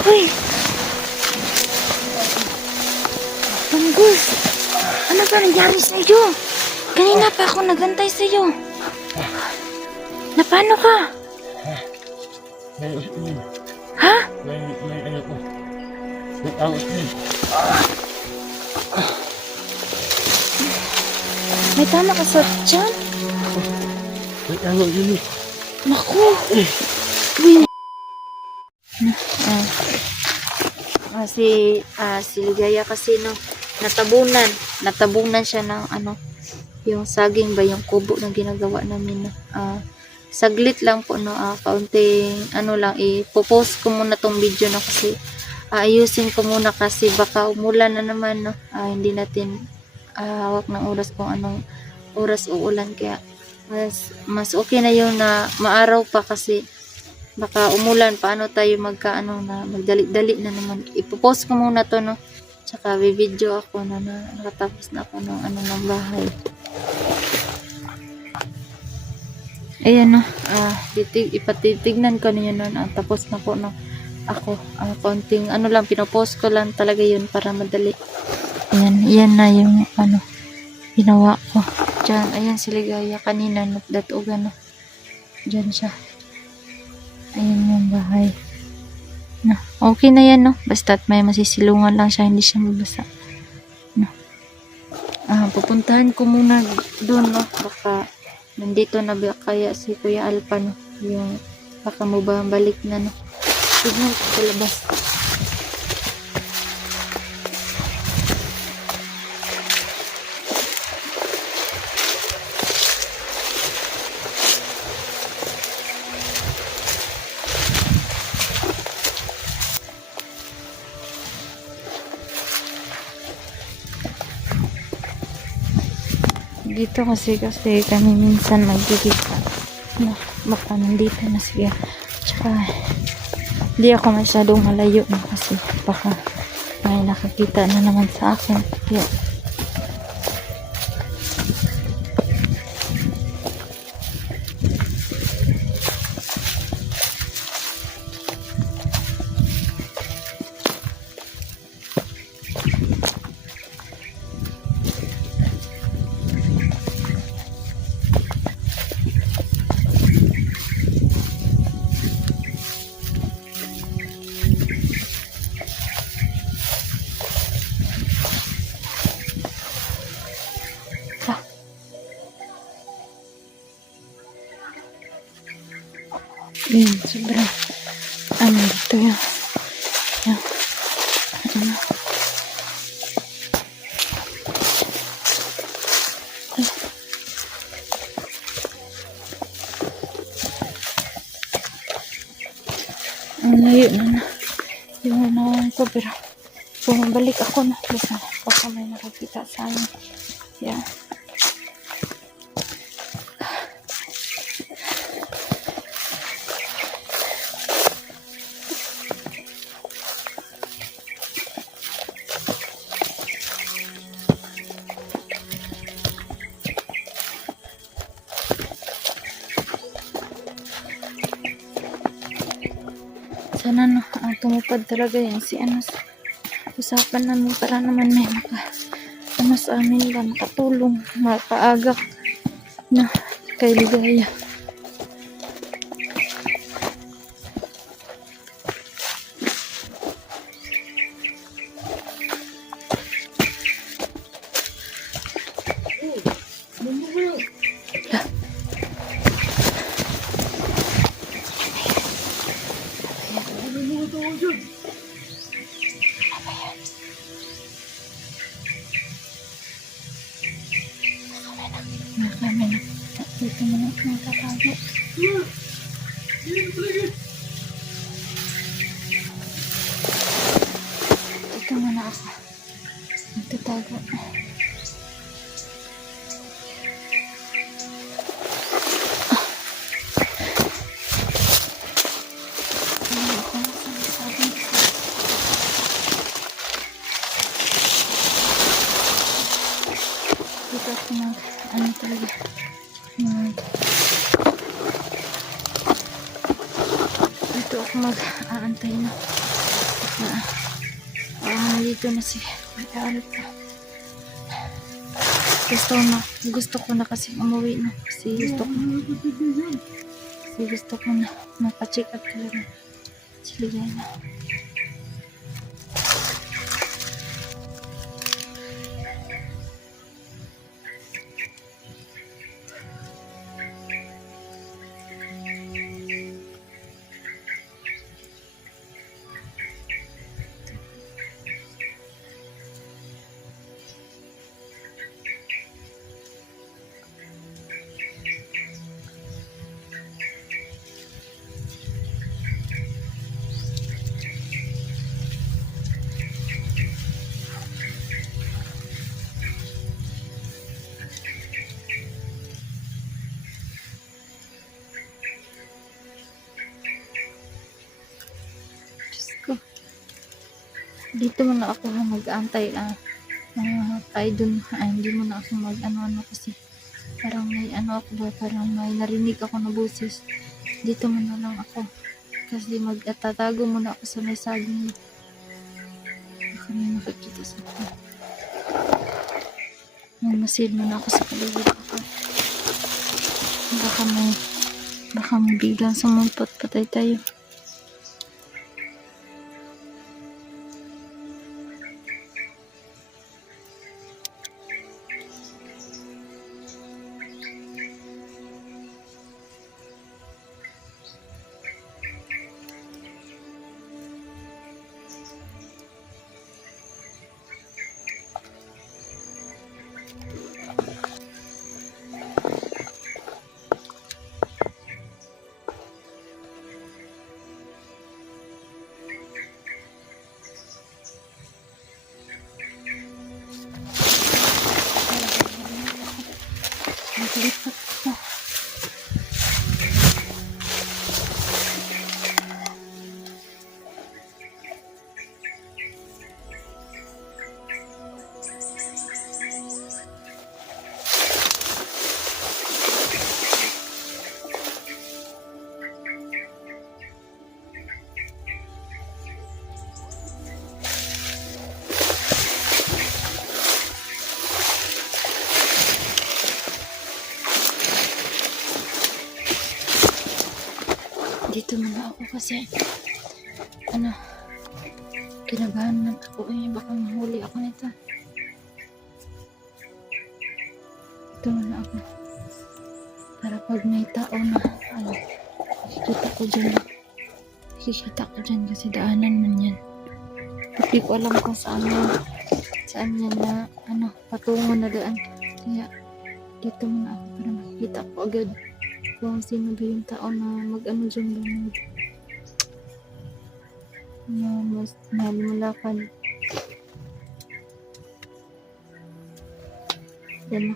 Uy! Tunggus! Ano ba nangyari sa'yo? Kanina pa ako nagantay sa'yo. Na paano ka? Ha? May ano po. May angas din. May tama ka sa tiyan? May angas din. Naku! Uy! Si Ligaya kasi no, natabunan siya ng yung saging ba, yung kubo na ginagawa namin no. Saglit lang po no, kaunting lang, ipopost ko muna tong video na kasi ayusin ko muna kasi baka umulan na naman no. Hindi natin hawak ng oras kung anong oras uulan, kaya mas okay na yun na maaraw pa kasi baka umulan, paano tayo magdali-dali na naman. Ipopost ko muna to no, tsaka video ako na nakatapos na ako ng bahay. Ayan no, ipatitignan ko niyo nun, tapos na po no ako, konting lang, pinopost ko lang talaga yun para madali. Ayan na yung ginawa ko dyan. Ayan si Ligaya kanina, datog dyan siya. Ayan yung bahay na, okay na yan no, basta't may masisilungan lang siya, hindi siya mabasa no. Pupuntahan ko muna doon no, baka nandito na ba kaya si Kuya Alpa no, yung baka mo ba balik na no. Tignan ko sa labas. Dito kasi kami minsan magkikita na baka nandito na siya, tsaka hindi ako masyadong malayo na kasi baka may nakakita na naman sa akin, kaya sobrang dito yan. Ang layo na yung nawan ko, pero bumabalik ako na baka may nakakita sa amin. Yeah. Sana no, tumupad talaga yan si usapan namin para naman may sa amin ba, makatulong, makaagak na kay Ligaya. Dito na nakatago. Dito na ako nagtatago. Dito ako talaga dito ako mag-aantay na Dito na si may-ari pa. Gusto ko na kasi umuwi na. Kasi gusto ko na mapacheck up talaga. Sige na. Ko. Dito muna ako mag-antay tayo dun hindi muna ako mag-ano kasi parang may ano ako ba, parang may narinig ako na boses. Dito muna lang ako kasi magtatago muna ako sa may saging. Baka may makikita sa akin. Masid muna ako sa paligid ako. Baka may biglang sumumpot, patay tayo. Lipat ko. Dito muna ako kasi kinabahan na ako baka mahuli ako nito. Dito muna ako para pag may tao na nakikita ko dyan kasi daanan man yan. Hindi ko alam kung saan yan na patungo na daan, kaya dito muna ako para makikita ko agad kung sino ba yung tao na mag-ano dyan ba mas malakad. Yan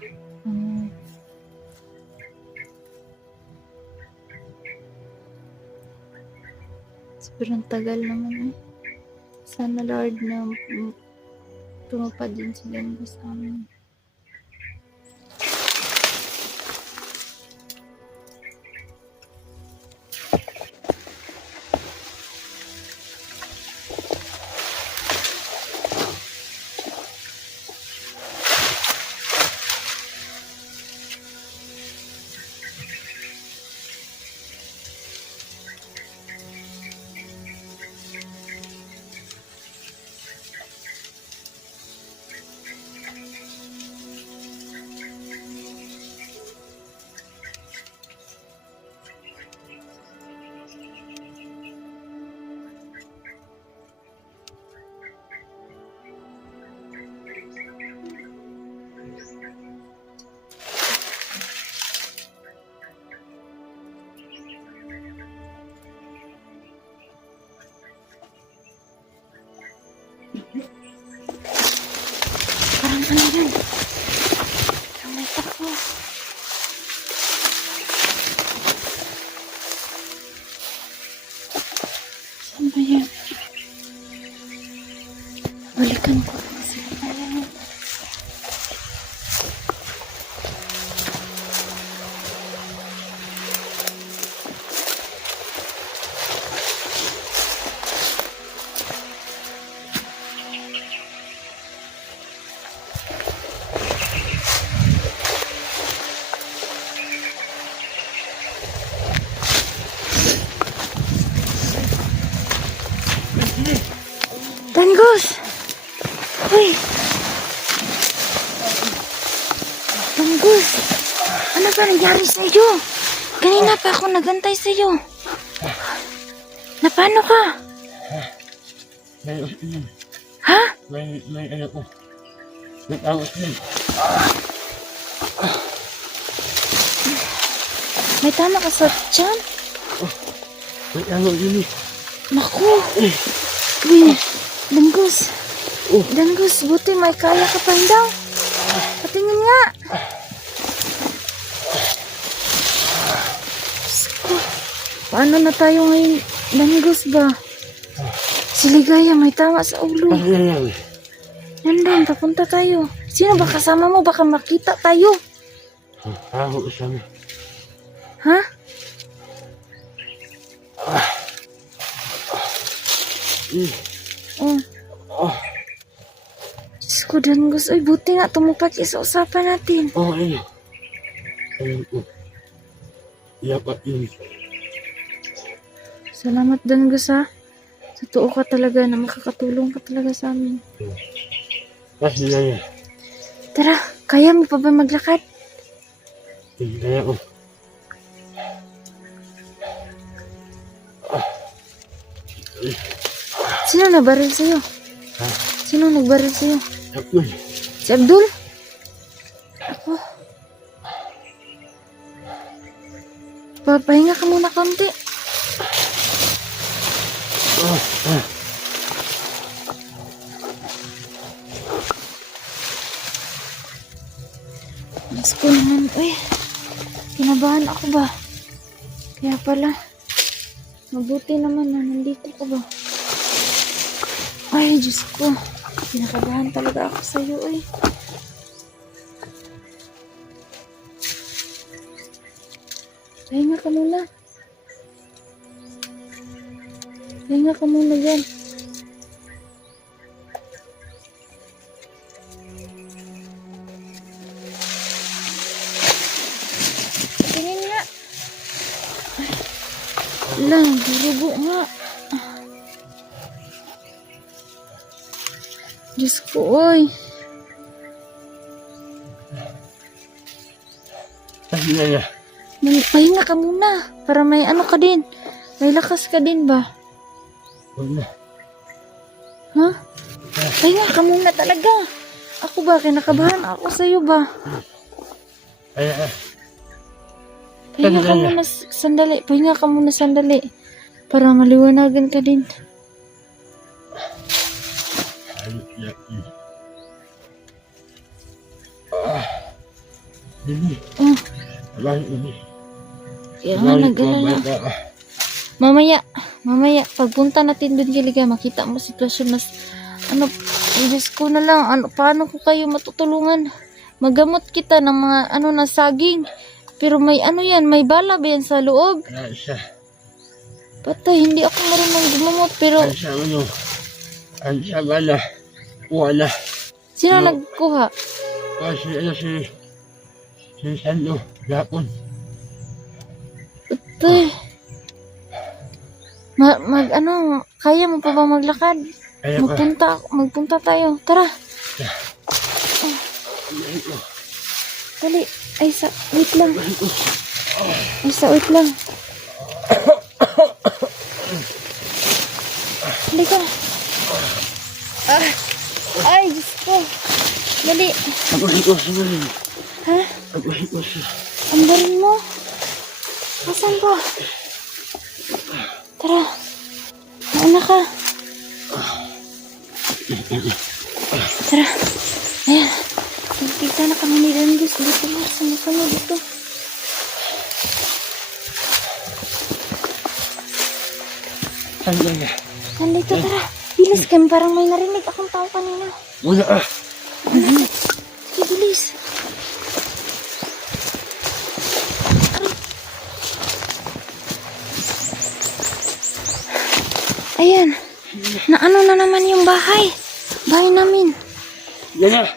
sobrang tagal naman sana Lord na tumupad din sila sa amin. Parang ano yan? Parang may tako. Saan ba yan? Balikan ko. Saan ba yan? Danggos! Uy! Danggos! Ano ba nangyari sa iyo? Kanina pa ako nagantay sa iyo. Na paano ka? May usin. Ha? May ano ko. Nag-angos din. May tama ka sa tiyan? May angos din eh. Naku! Uy! Danggos! Danggos, buti may kaya ka pa daw. Patingin nga! Paano na tayo ngayon? Danggos ba? Si Ligaya may tama sa ulo. Ano yan? Nandun, papunta tayo. Sino ba kasama mo? Baka makita tayo. Ako isang. Ha? Oh. Diyos ko, Danggos. Uy, buti nga tumupad sa usapan natin. Ayun. Ayun ko. Yapat yun. Salamat, Danggos, ha. Totoo ka talaga na makakatulong ka talaga sa amin. Kasi na yan. Tara, kaya mo pa ba maglakad? Kaya ko. Sino nagbaril sa'yo? Ha? Sino nagbaril sa'yo? Ako. Si Abdul? Ako. Papahinga ka muna konti. Mas ko naman, uy. Kinabahan ako ba? Kaya pala. Mabuti naman na nandito ka ba? Ay, Diyos ko. Pinakabahan talaga ako sa'yo, uy. Pahinga ka muna. Pahinga ka muna dyan. Tingin nga. Lang, durugo nga. Diyos ko, oy. Kasi na yan. Pahinga ka muna. Para may ano ka din. May lakas ka din ba? Huwag na. Ha? Pahinga ka muna talaga. Ako ba? Kinakabahan ako sa'yo ba? Ay. Pahinga ka muna sandali. Pahinga ka muna sandali. Para maliwanagan ka din. Dini. Oh, Abang ini. kaya nga nag-alala. Mamaya, pagpunta natin doon kay Ligaya, makita mo sitwasyon mas, Diyos ko na lang, paano ko kayo matutulungan? Magamot kita ng mga, na saging. Pero may may bala ba yan sa loob? Wala siya. Patay, hindi ako marunong gumamot, pero, Ang siya ano. Ang siya bala. Wala. sino No. nagkuha? Kasi si Sando. Lapon. Patay. Kaya mo pa ba maglakad? Kaya pa. Magpunta tayo. Tara. Dali. Wait lang. Wait lang. Dali ka. Ay, Diyos ko. Dali. Ako siya. Ha? Ako siya. Ang baril mo. Asan ba? Tara. Mauna ka. Tara. Ayan. Nagkita na kami ni Danggos. Dito na. Sama-sama dito. Sando niya. Nandito, tara. Bilis kami. Parang may narinig akong tao kanina. Wala Sige, bilis. Ayan. Na naman yung bahay. Bahay namin. Yan na.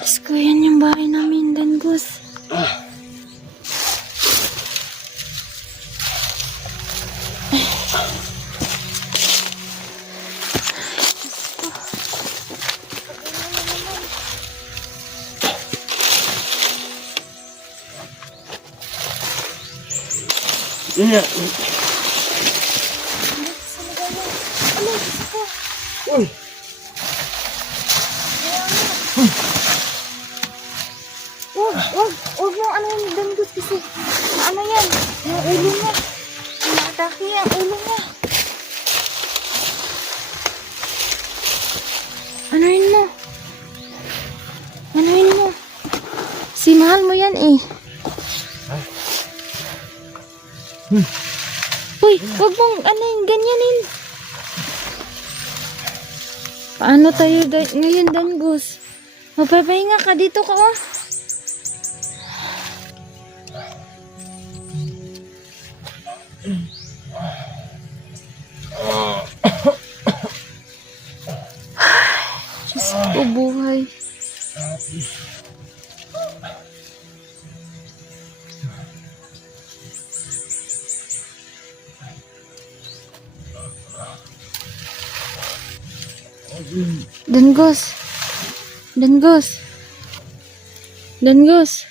Diyos ko, yan yung bahay namin, Danggos. Iya. Ano, gusto ko. Uy. Huwag mo ano yung danggos kasi ano yan, yung ulo niya. Inaatake yung ulo niya. Anuin mo. Anuin mo. Si mahal mo yan eh. Uy, huwag mong ano yung ganyanin. Paano tayo ngayon, danggos? Mapapahinga ka dito ka oh. Diyos ko, buhay. Danggos. Danggos. Danggos.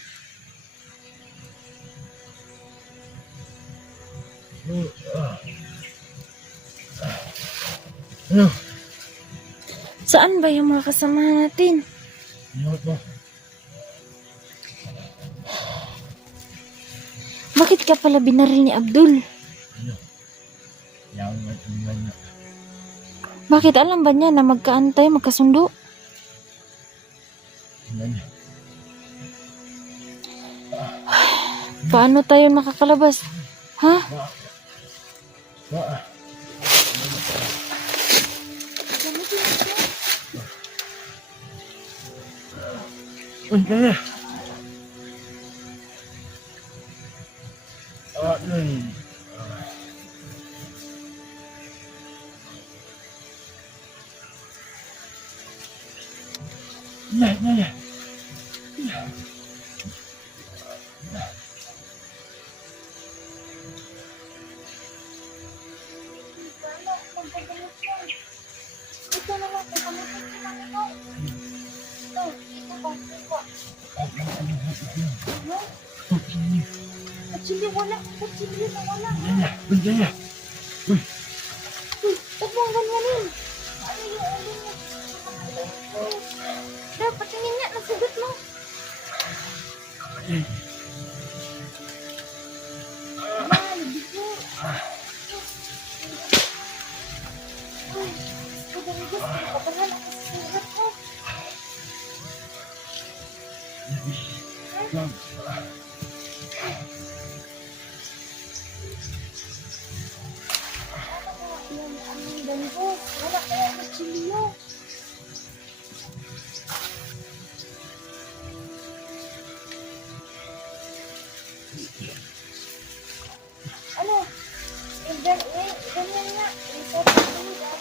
Ano? Saan ba yung mga kasama natin? Ano po? Bakit ka pala binaril ni Abdul? Yang mana? Bakit alam ba niya na magkaantay, magkasundo? Mana? Paano tayo makakalabas? Ha? Wah. Punta na. Nah. Actually, wala. Actually, wala. Punta na. Uy, huwag mong ganyanin. Ano yung ulo niya? Dapat tingin niya, nasugot mo. Ay, bigo. Uy, kaganggos, pagkabahan ako sa sugat mo. Danggos, wala kaya kutsilyo. Ano? Ganyan nga. Isot ko nila.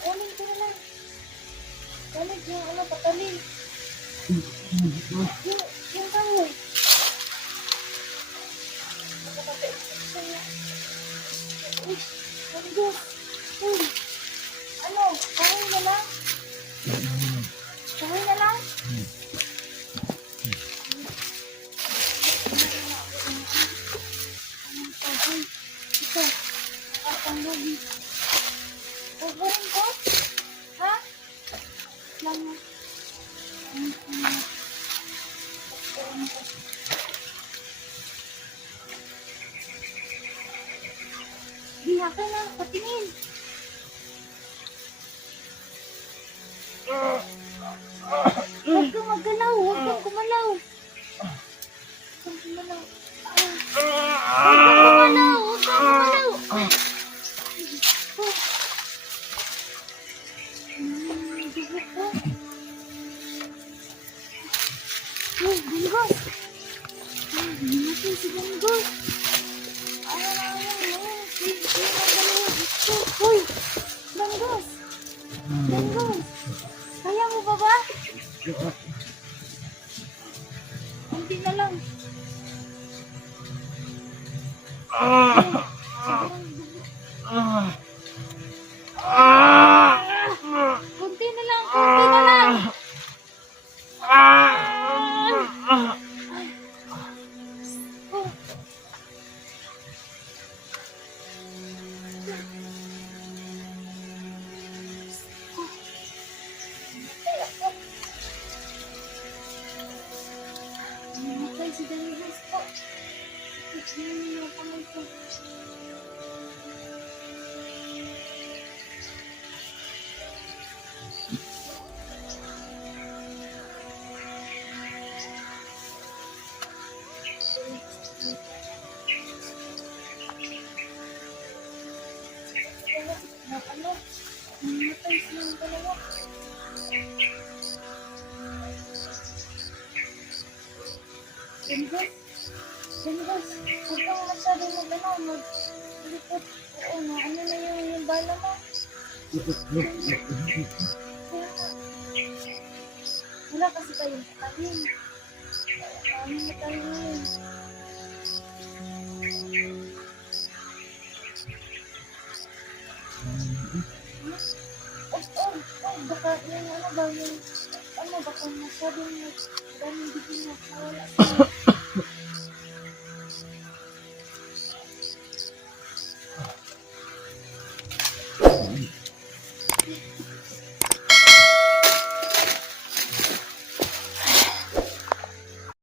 Kunin ko na lang. Kunin yung ano, patalin. Yung kahoy. Nakapag-exception na. Uy, danggos. Uy, ano, kahoy na lang? Kahoy na lang? Kahoy. Ito, nakapanglubi. Ubuhin ko? Ha? Lang mo. Hiya ka na, patingin. Huwag kang magalaw, huwag kang gumalaw. Huwag kang gumalaw. Huwag kang gumalaw. Uy, danggos. Uy, natin si danggos. Uy, danggos. Danggos. Kaya mo ba ba? Kunti na lang. Kunti na lang, kunti na Ay, si Daniels po. Hindi na kamay ko. Ano? Namatay silang dalawa. Daniels? Daniels, huwag kang masyadong mag-likot. Oo, na ano na yung bala mo. Kaya nga, wala kasi tayong patayin. Paano na tayo ngayon? Baka yung ano ba yung baka masyadong daming bigyan na wala.